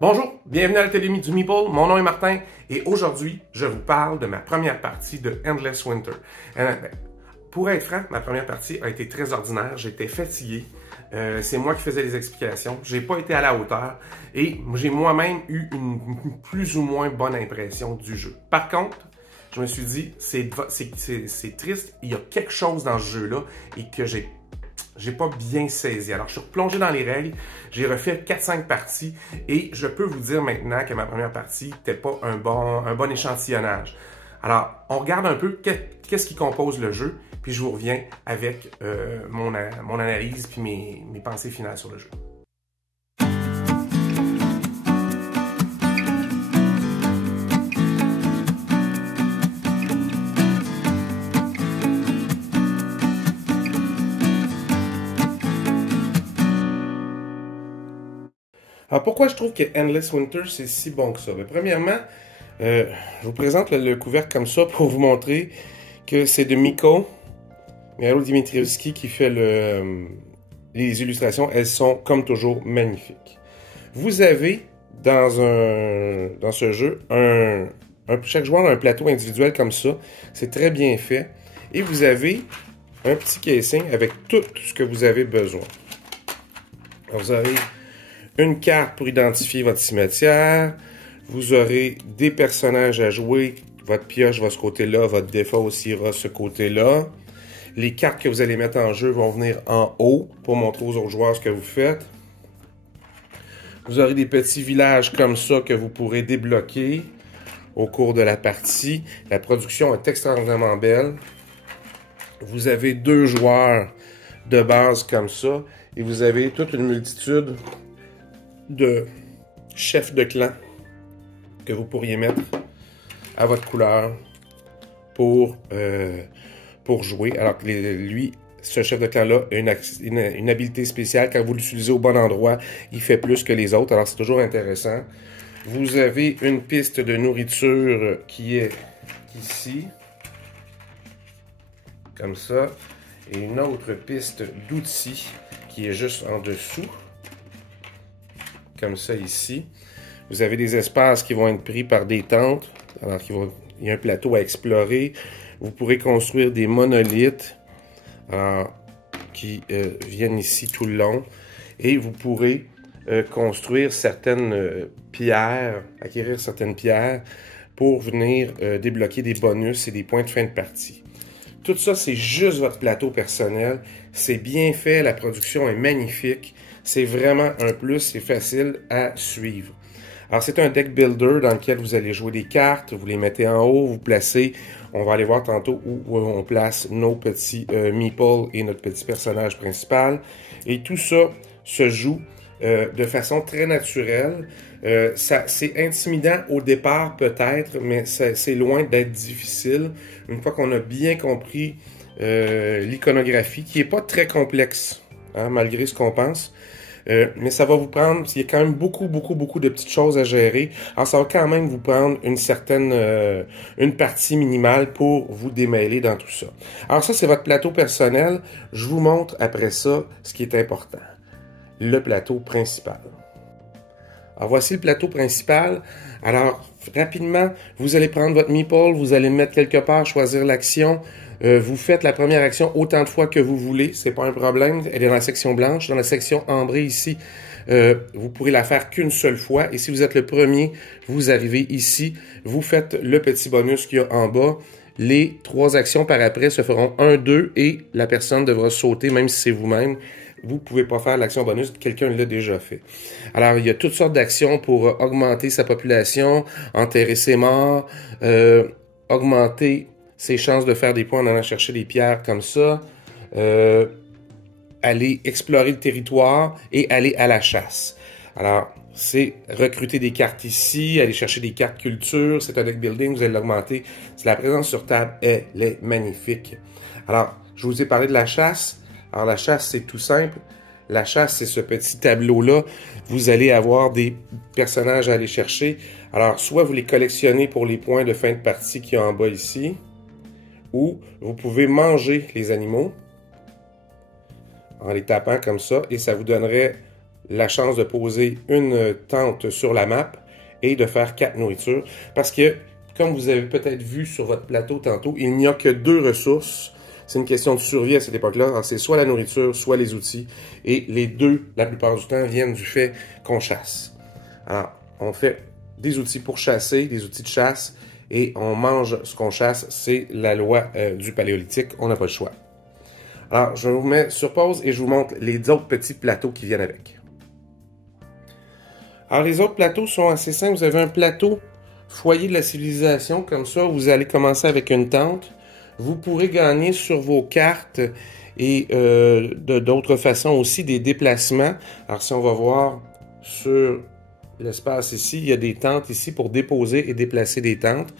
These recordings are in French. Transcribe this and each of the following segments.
Bonjour, bienvenue à l'Atelier du Meeple, mon nom est Martin et aujourd'hui, je vous parle de ma première partie de Endless Winter. Pour être franc, ma première partie a été très ordinaire, j'étais fatigué, c'est moi qui faisais les explications, j'ai pas été à la hauteur et j'ai moi-même eu une plus ou moins bonne impression du jeu. Par contre, je me suis dit, c'est triste, il y a quelque chose dans ce jeu-là et que j'ai pas bien saisi. Alors, je suis replongé dans les règles, j'ai refait 4-5 parties et je peux vous dire maintenant que ma première partie n'était pas un bon échantillonnage. Alors, on regarde un peu qu'est-ce qui compose le jeu, puis je vous reviens avec mon analyse puis mes pensées finales sur le jeu. Alors, pourquoi je trouve que Endless Winter, c'est si bon que ça? Bien, premièrement, je vous présente le couvercle comme ça pour vous montrer que c'est de Michailo Dimitrievski qui fait les illustrations. Elles sont, comme toujours, magnifiques. Vous avez, dans ce jeu, chaque joueur a un plateau individuel comme ça. C'est très bien fait. Et vous avez un petit casing avec tout ce que vous avez besoin. Alors, vous avez une carte pour identifier votre cimetière. Vous aurez des personnages à jouer. Votre pioche va ce côté-là. Votre défausse ira ce côté-là. Les cartes que vous allez mettre en jeu vont venir en haut pour montrer aux autres joueurs ce que vous faites. Vous aurez des petits villages comme ça que vous pourrez débloquer au cours de la partie. La production est extrêmement belle. Vous avez 2 joueurs de base comme ça. Et vous avez toute une multitude de chefs de clan que vous pourriez mettre à votre couleur pour jouer. Alors que lui, ce chef de clan-là a une habileté spéciale. Quand vous l'utilisez au bon endroit, il fait plus que les autres. Alors c'est toujours intéressant. Vous avez une piste de nourriture qui est ici. Comme ça. Et une autre piste d'outils qui est juste en dessous. Comme ça ici. Vous avez des espaces qui vont être pris par des tentes. Alors il y a un plateau à explorer. Vous pourrez construire des monolithes qui viennent ici tout le long. Et vous pourrez construire certaines pierres, acquérir certaines pierres pour venir débloquer des bonus et des points de fin de partie. Tout ça, c'est juste votre plateau personnel. C'est bien fait, la production est magnifique. C'est vraiment un plus, c'est facile à suivre. Alors, c'est un deck builder dans lequel vous allez jouer des cartes, vous les mettez en haut, vous placez, on va aller voir tantôt où on place nos petits meeples et notre petit personnage principal. Et tout ça se joue de façon très naturelle. C'est intimidant au départ peut-être, mais c'est loin d'être difficile. Une fois qu'on a bien compris l'iconographie, qui n'est pas très complexe, hein, malgré ce qu'on pense. Mais ça va vous prendre, il y a quand même beaucoup de petites choses à gérer. Alors ça va quand même vous prendre une partie minimale pour vous démêler dans tout ça. Alors ça, c'est votre plateau personnel. Je vous montre après ça ce qui est important. Le plateau principal. Alors voici le plateau principal. Alors rapidement, vous allez prendre votre meeple, vous allez le mettre quelque part, choisir l'action. Vous faites la première action autant de fois que vous voulez, c'est pas un problème. Elle est dans la section blanche, dans la section ambrée ici. Vous pourrez la faire qu'une seule fois. Et si vous êtes le premier, vous arrivez ici, vous faites le petit bonus qu'il y a en bas. Les 3 actions par après se feront 1, 2 et la personne devra sauter, même si c'est vous-même. Vous ne pouvez pas faire l'action bonus, quelqu'un l'a déjà fait. Alors, il y a toutes sortes d'actions pour augmenter sa population, enterrer ses morts, augmenter ses chances de faire des points en allant chercher des pierres comme ça, aller explorer le territoire et aller à la chasse. Alors, c'est recruter des cartes ici, aller chercher des cartes culture, c'est un deck building, vous allez l'augmenter. La présence sur table, elle est magnifique. Alors, je vous ai parlé de la chasse. Alors, la chasse, c'est tout simple. La chasse, c'est ce petit tableau-là. Vous allez avoir des personnages à aller chercher. Alors, soit vous les collectionnez pour les points de fin de partie qu'il y a en bas ici, ou vous pouvez manger les animaux en les tapant comme ça, et ça vous donnerait la chance de poser une tente sur la map et de faire 4 nourritures. Parce que, comme vous avez peut-être vu sur votre plateau tantôt, il n'y a que 2 ressources. C'est une question de survie à cette époque-là. C'est soit la nourriture, soit les outils. Et les deux, la plupart du temps, viennent du fait qu'on chasse. Alors, on fait des outils pour chasser, des outils de chasse, et on mange ce qu'on chasse. C'est la loi du Paléolithique. On n'a pas le choix. Alors, je vous mets sur pause et je vous montre les autres petits plateaux qui viennent avec. Alors, les autres plateaux sont assez simples. Vous avez un plateau foyer de la civilisation, comme ça. Vous allez commencer avec une tente. Vous pourrez gagner sur vos cartes et d'autres façons aussi des déplacements. Alors, si on va voir sur l'espace ici, il y a des tentes ici pour déposer et déplacer des tentes.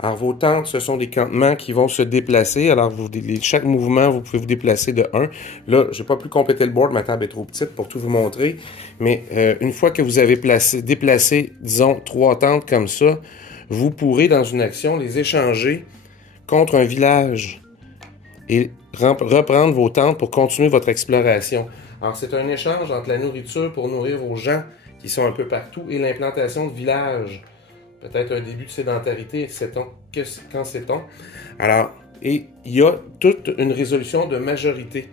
Alors, vos tentes, ce sont des campements qui vont se déplacer. Alors, chaque mouvement, vous pouvez vous déplacer de 1. Là, je n'ai pas pu compléter le board, ma table est trop petite pour tout vous montrer. Mais une fois que vous avez déplacé, disons, 3 tentes comme ça, vous pourrez, dans une action, les échanger contre un village et reprendre vos tentes pour continuer votre exploration. Alors, c'est un échange entre la nourriture pour nourrir vos gens qui sont un peu partout et l'implantation de villages. Peut-être un début de sédentarité, sait-on? Quand sait-on? Alors, et il y a toute une résolution de majorité.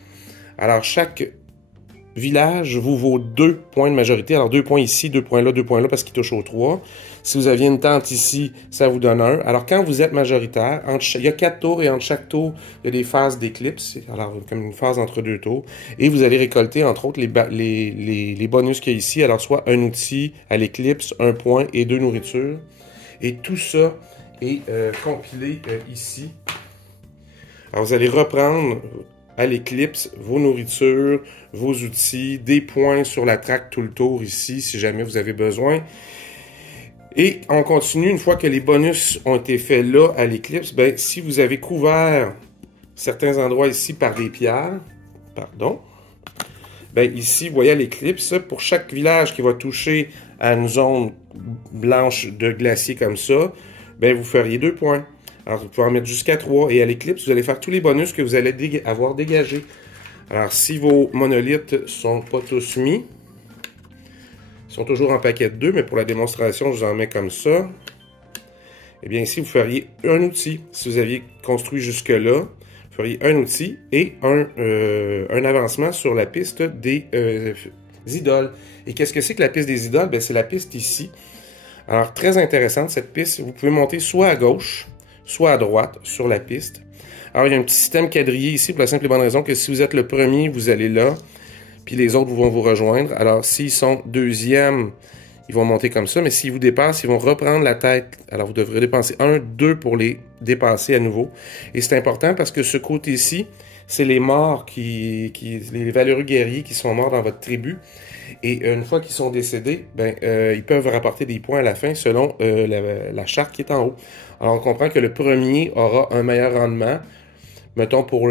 Alors, chaque village vous vaut 2 points de majorité. Alors, 2 points ici, 2 points là, parce qu'il touche aux 3. Si vous aviez une tente ici, ça vous donne 1. Alors, quand vous êtes majoritaire, il y a 4 tours et entre chaque tour, il y a des phases d'éclipse. Alors, comme une phase entre 2 tours. Et vous allez récolter, entre autres, les bonus qu'il y a ici. Alors, soit un outil à l'éclipse, 1 point et 2 nourritures. Et tout ça est compilé ici. Alors, vous allez reprendre à l'éclipse vos nourritures, vos outils, des points sur la traque tout le tour ici, si jamais vous avez besoin. Et on continue, une fois que les bonus ont été faits là, à l'éclipse, ben, si vous avez couvert certains endroits ici par des pierres, ben, ici, vous voyez à l'éclipse, pour chaque village qui va toucher à une zone blanche de glacier comme ça, ben, vous feriez 2 points. Alors, vous pouvez en mettre jusqu'à 3. Et à l'éclipse, vous allez faire tous les bonus que vous allez avoir dégagés. Alors, si vos monolithes sont pas tous mis, ils sont toujours en paquet de 2, mais pour la démonstration, je vous en mets comme ça. Eh bien, ici, vous feriez un outil. Si vous aviez construit jusque-là, vous feriez un outil et un avancement sur la piste des idoles. Et qu'est-ce que c'est que la piste des idoles? Ben, c'est la piste ici. Alors, très intéressante, cette piste. Vous pouvez monter soit à gauche, soit à droite sur la piste. Alors, il y a un petit système quadrillé ici pour la simple et bonne raison que si vous êtes le premier, vous allez là, puis les autres vont vous rejoindre. Alors, s'ils sont deuxième, ils vont monter comme ça, mais s'ils vous dépassent, ils vont reprendre la tête. Alors, vous devrez dépenser 1, 2 pour les dépasser à nouveau. Et c'est important parce que ce côté-ci, c'est les morts, les valeureux guerriers qui sont morts dans votre tribu. Et une fois qu'ils sont décédés, ben, ils peuvent rapporter des points à la fin selon la charte qui est en haut. Alors, on comprend que le premier aura un meilleur rendement. Mettons pour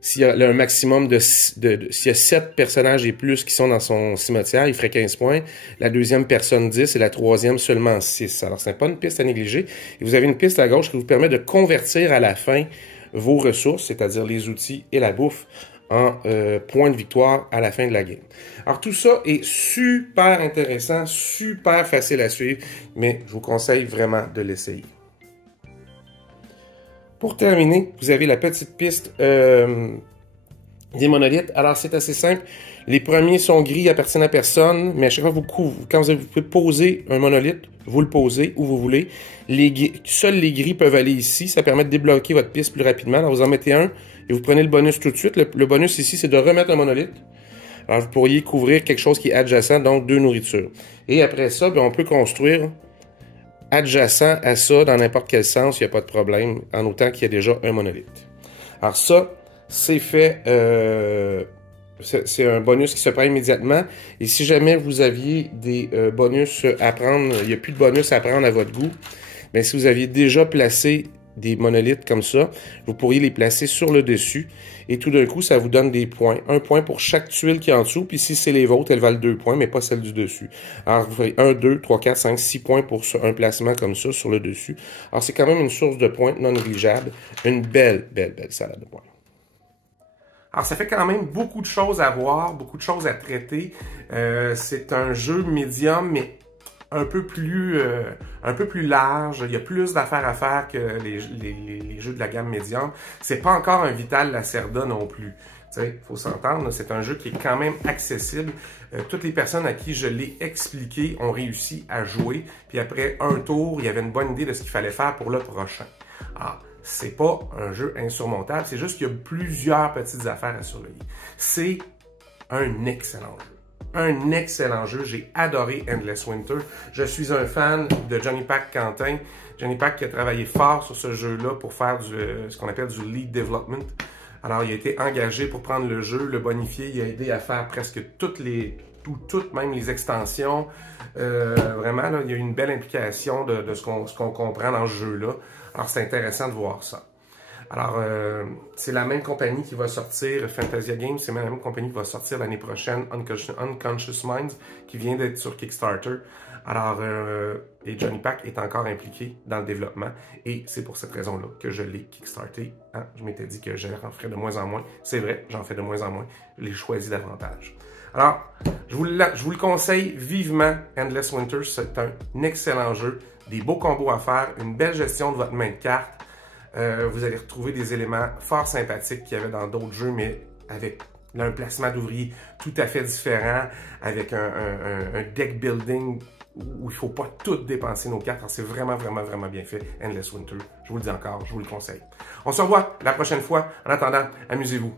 s'il y a un maximum s'il y a 7 personnages et plus qui sont dans son cimetière, il ferait 15 points. La deuxième personne 10 et la troisième seulement 6. Alors, ce n'est pas une piste à négliger. Et vous avez une piste à gauche qui vous permet de convertir à la fin vos ressources, c'est-à-dire les outils et la bouffe, en points de victoire à la fin de la game. Alors, tout ça est super intéressant, super facile à suivre, mais je vous conseille vraiment de l'essayer. Pour terminer, vous avez la petite piste des monolithes. Alors, c'est assez simple. Les premiers sont gris, ils appartiennent à personne, mais à chaque fois quand vous pouvez poser un monolithe, vous le posez où vous voulez. Seuls les gris peuvent aller ici. Ça permet de débloquer votre piste plus rapidement. Alors, vous en mettez un et vous prenez le bonus tout de suite. Le bonus ici, c'est de remettre un monolithe. Alors, vous pourriez couvrir quelque chose qui est adjacent, donc 2 nourritures. Et après ça, bien, on peut construire adjacent à ça, dans n'importe quel sens, il n'y a pas de problème, en autant qu'il y a déjà un monolithe. Alors ça, c'est fait, c'est un bonus qui se prend immédiatement. Et si jamais vous aviez des bonus à prendre, il n'y a plus de bonus à prendre à votre goût, mais si vous aviez déjà placé des monolithes comme ça, vous pourriez les placer sur le dessus et tout d'un coup, ça vous donne des points. 1 point pour chaque tuile qui est en dessous, puis si c'est les vôtres, elles valent 2 points, mais pas celles du dessus. Alors, vous ferez 1, 2, 3, 4, 5, 6 points pour un placement comme ça sur le dessus. Alors, c'est quand même une source de points non négligeable. Une belle salade de points. Alors, ça fait quand même beaucoup de choses à voir, beaucoup de choses à traiter. C'est un jeu médium, mais un peu plus large. Il y a plus d'affaires à faire que les jeux de la gamme médium. C'est pas encore un Vital Lacerda non plus. Il faut s'entendre, c'est un jeu qui est quand même accessible. Toutes les personnes à qui je l'ai expliqué ont réussi à jouer. Puis après un tour, il y avait une bonne idée de ce qu'il fallait faire pour le prochain. Alors, c'est pas un jeu insurmontable, c'est juste qu'il y a plusieurs petites affaires à surveiller. C'est un excellent jeu. Un excellent jeu. J'ai adoré Endless Winter. Je suis un fan de Johnny Pack Quentin. Johnny Pack qui a travaillé fort sur ce jeu-là pour faire ce qu'on appelle du lead development. Alors, il a été engagé pour prendre le jeu, le bonifier. Il a aidé à faire presque toutes, même les extensions. Vraiment, là, il y a eu une belle implication de ce qu'on comprend dans ce jeu-là. Alors, c'est intéressant de voir ça. Alors, c'est la même compagnie qui va sortir, Fantasia Games, c'est la même compagnie qui va sortir l'année prochaine, Unconscious Minds, qui vient d'être sur Kickstarter. Alors, et Johnny Pack est encore impliqué dans le développement, et c'est pour cette raison-là que je l'ai kickstarté. Hein? Je m'étais dit que j'en ferais de moins en moins. C'est vrai, j'en fais de moins en moins. Je l'ai choisi davantage. Alors, je vous le conseille vivement, Endless Winter. C'est un excellent jeu, des beaux combos à faire, une belle gestion de votre main de cartes. Vous allez retrouver des éléments fort sympathiques qu'il y avait dans d'autres jeux, mais avec un placement d'ouvriers tout à fait différent, avec un deck building où il ne faut pas tout dépenser nos cartes. C'est vraiment, vraiment, vraiment bien fait, Endless Winter. Je vous le dis encore, je vous le conseille. On se revoit la prochaine fois. En attendant, amusez-vous.